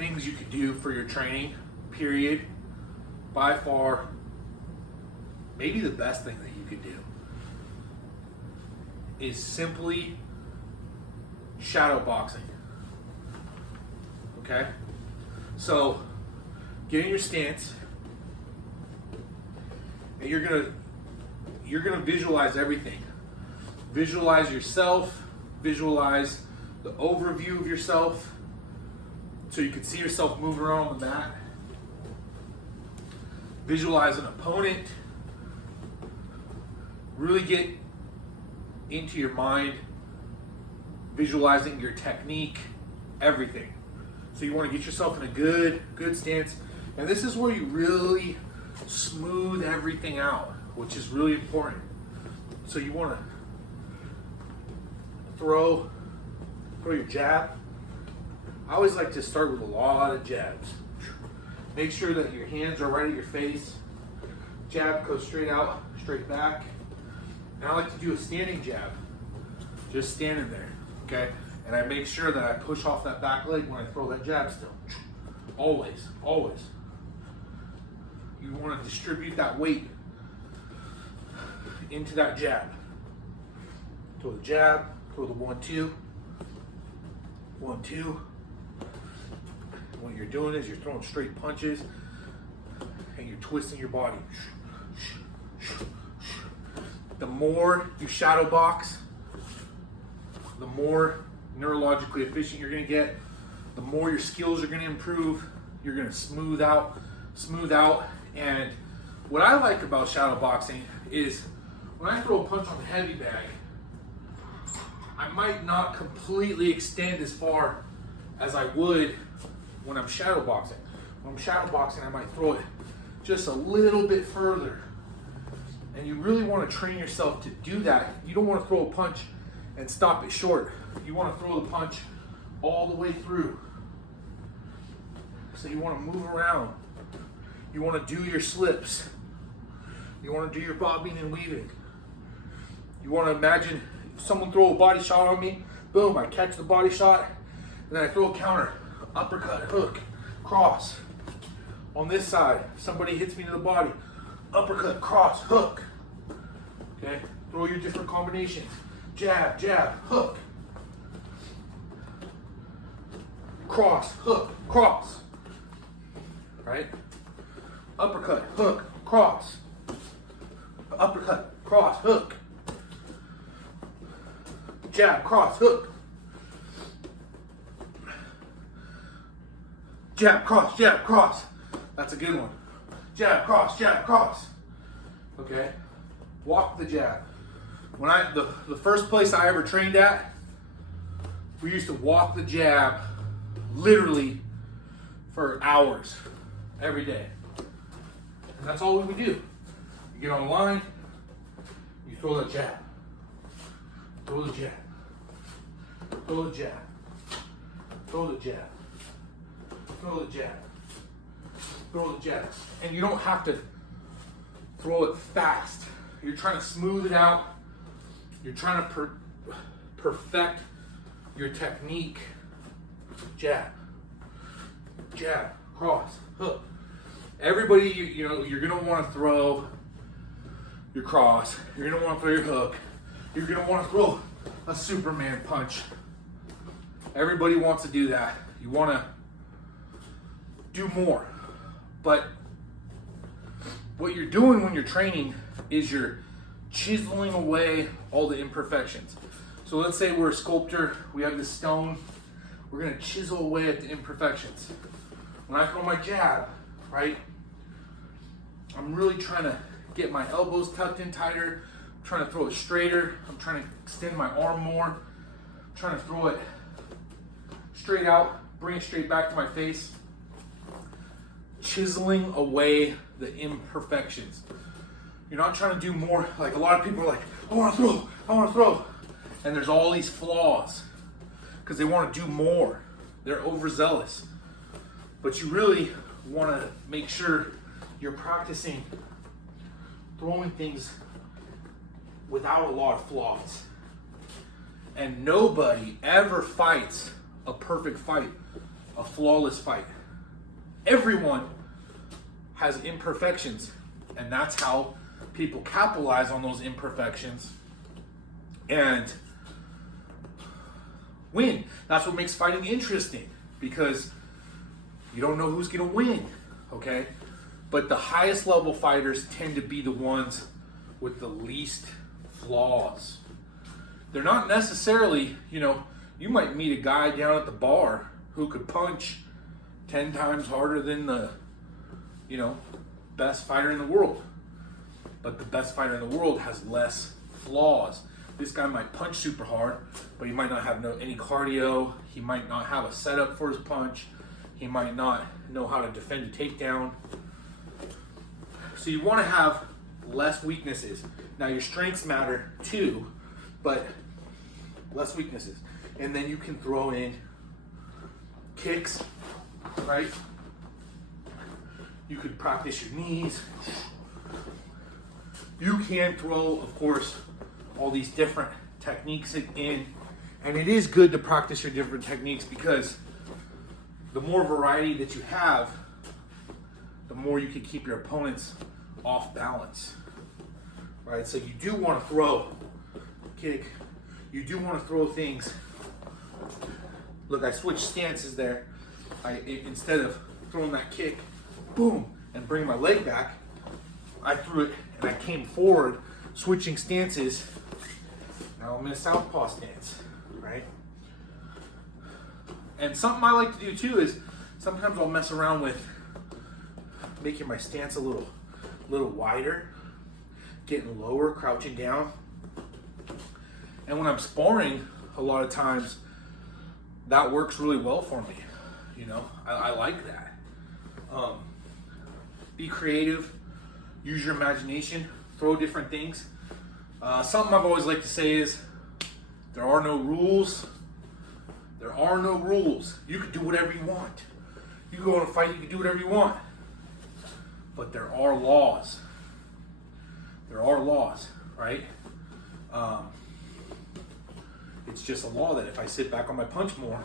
things you could do for your training, period, by far, maybe the best thing that you could do is simply shadow boxing. Okay? So, get in your stance, and you're gonna visualize everything. Visualize yourself, visualize the overview of yourself, so you can see yourself moving around on the mat. Visualize an opponent. Really get into your mind, visualizing your technique, everything. So you want to get yourself in a good stance. And this is where you really smooth everything out, which is really important. So you want to throw your jab. I always like to start with a lot of jabs. Make sure that your hands are right at your face. Jab goes straight out, straight back. And I like to do a standing jab. Just standing there, okay? And I make sure that I push off that back leg when I throw that jab still. Always, always. You want to distribute that weight into that jab. Throw the jab, throw the 1-2. 1-2. What you're doing is you're throwing straight punches and you're twisting your body. The more you shadow box, the more neurologically efficient you're going to get, the more your skills are going to improve. You're going to smooth out. And what I like about shadow boxing is when I throw a punch on the heavy bag, I might not completely extend as far as I would when I'm shadow boxing. When I'm shadow boxing, I might throw it just a little bit further. And you really want to train yourself to do that. You don't want to throw a punch and stop it short. You want to throw the punch all the way through. So you want to move around. You want to do your slips. You want to do your bobbing and weaving. You want to imagine someone throw a body shot on me. Boom, I catch the body shot. And then I throw a counter. Uppercut, hook, cross. On this side, somebody hits me to the body. Uppercut, cross, hook. Okay, throw your different combinations. Jab, jab, hook. Cross, hook, cross. Right? Uppercut, hook, cross. Uppercut, cross, hook. Jab, cross, hook. Jab, cross, jab, cross. That's a good one. Jab, cross, jab, cross. Okay? Walk the jab. When the first place I ever trained at, we used to walk the jab literally for hours every day. And that's all we would do. You get on the line, you throw the jab. Throw the jab. Throw the jab. Throw the jab. Throw the jab. Throw the jab. And you don't have to throw it fast. You're trying to smooth it out. You're trying to perfect your technique. Jab. Jab. Cross. Hook. Everybody, you're going to want to throw your cross. You're going to want to throw your hook. You're going to want to throw a Superman punch. Everybody wants to do that. You want to do more. But what you're doing when you're training is you're chiseling away all the imperfections. So let's say we're a sculptor, we have this stone, we're gonna chisel away at the imperfections. When I throw my jab, right, I'm really trying to get my elbows tucked in tighter, I'm trying to throw it straighter, I'm trying to extend my arm more, I'm trying to throw it straight out, bring it straight back to my face. Chiseling away the imperfections. You're not trying to do more. Like a lot of people are like, I want to throw. And there's all these flaws because they want to do more. They're overzealous. But you really want to make sure you're practicing throwing things without a lot of flaws. And nobody ever fights a perfect fight a flawless fight. Everyone has imperfections, and that's how people capitalize on those imperfections and win. That's what makes fighting interesting, because you don't know who's going to win, okay? But the highest level fighters tend to be the ones with the least flaws. They're not necessarily, you might meet a guy down at the bar who could punch 10 times harder than the, best fighter in the world. But the best fighter in the world has less flaws. This guy might punch super hard, but he might not have any cardio. He might not have a setup for his punch. He might not know how to defend a takedown. So you want to have less weaknesses. Now your strengths matter too, but less weaknesses. And then you can throw in kicks, right? You could practice your knees. You can throw, of course, all these different techniques in. And it is good to practice your different techniques, because the more variety that you have, the more you can keep your opponents off balance, right? So you do want to throw kick. You do want to throw things. Look, I switched stances there. Instead of throwing that kick, boom, and bring my leg back, I threw it and I came forward, switching stances. Now I'm in a southpaw stance, right? And something I like to do too is sometimes I'll mess around with making my stance a little wider, getting lower, crouching down. And when I'm sparring, a lot of times that works really well for me. I like that. Be creative, use your imagination, throw different things. Something I've always liked to say is, there are no rules. There are no rules. You can do whatever you want. You can go in a fight, you can do whatever you want. But there are laws. There are laws, right? It's just a law that if I sit back on my punch more,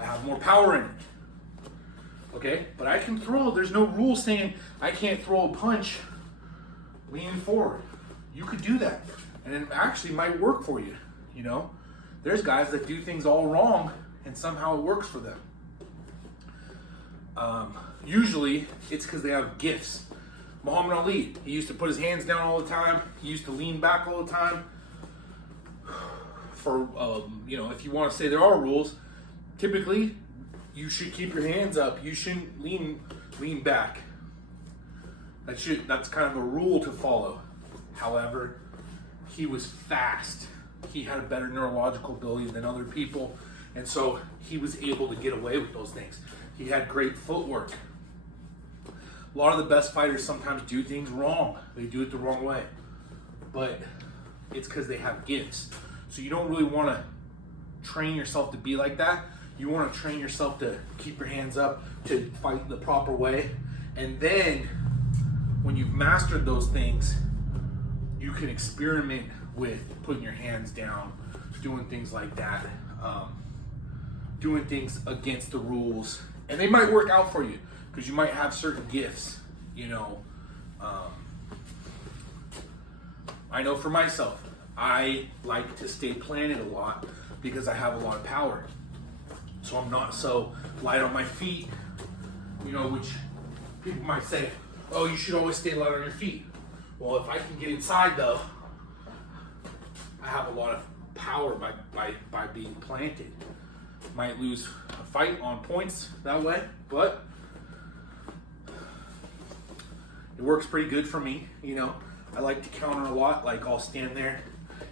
I have more power in it. Okay? But I can throw. There's no rule saying I can't throw a punch leaning forward. You could do that. And it actually might work for you, There's guys that do things all wrong and somehow it works for them. Usually it's because they have gifts. Muhammad Ali, he used to put his hands down all the time. He used to lean back all the time. For, if you want to say there are rules, typically you should keep your hands up. You shouldn't lean back. That's kind of a rule to follow. However, he was fast. He had a better neurological ability than other people, and so he was able to get away with those things. He had great footwork. A lot of the best fighters sometimes do things wrong. They do it the wrong way, but it's because they have gifts. So you don't really want to train yourself to be like that. You want to train yourself to keep your hands up, to fight the proper way, and then when you've mastered those things, you can experiment with putting your hands down, doing things like that, doing things against the rules, and they might work out for you because you might have certain gifts. I know for myself, I like to stay planted a lot because I have a lot of power, so I'm not so light on my feet, which people might say, oh, you should always stay light on your feet. Well, if I can get inside though, I have a lot of power by being planted. Might lose a fight on points that way, but it works pretty good for me. I like to counter a lot. Like I'll stand there,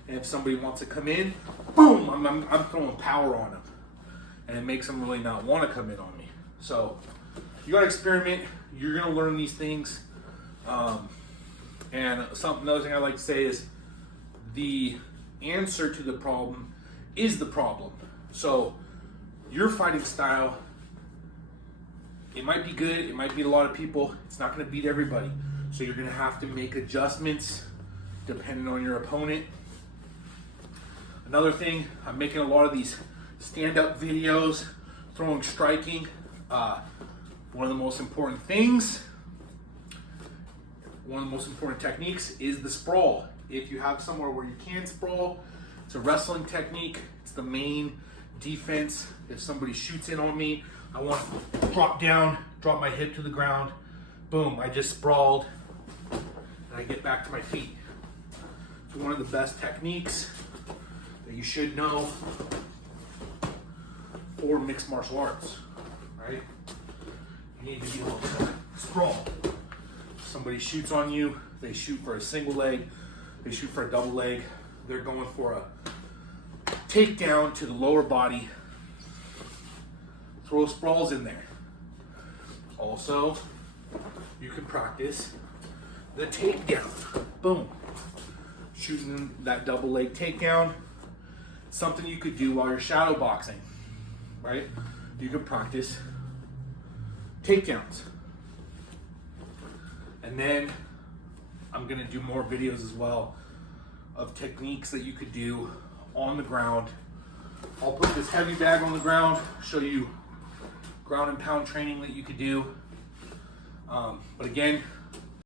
and if somebody wants to come in, boom, I'm throwing power on them, and it makes them really not want to come in on me. So you got to experiment. You're gonna learn these things. And another thing I like to say is the answer to the problem is the problem. So your fighting style, it might be good, it might beat a lot of people, it's not going to beat everybody. So you're going to have to make adjustments depending on your opponent. Another thing, I'm making a lot of these stand-up videos, throwing, striking. One of the most important things, one of the most important techniques is the sprawl. If you have somewhere where you can sprawl, it's a wrestling technique. It's the main defense. If somebody shoots in on me, I want to drop down, drop my hip to the ground. Boom, I just sprawled, and I get back to my feet. It's one of the best techniques that you should know for mixed martial arts, right? You need to be able to sprawl. If somebody shoots on you, they shoot for a single leg, they shoot for a double leg, they're going for a takedown to the lower body. Throw sprawls in there. Also, you can practice the takedown. Boom. Shooting that double leg takedown. Something you could do while you're shadow boxing, right? You can practice takedowns. And then I'm gonna do more videos as well of techniques that you could do on the ground. I'll put this heavy bag on the ground, show you ground and pound training that you could do. But again,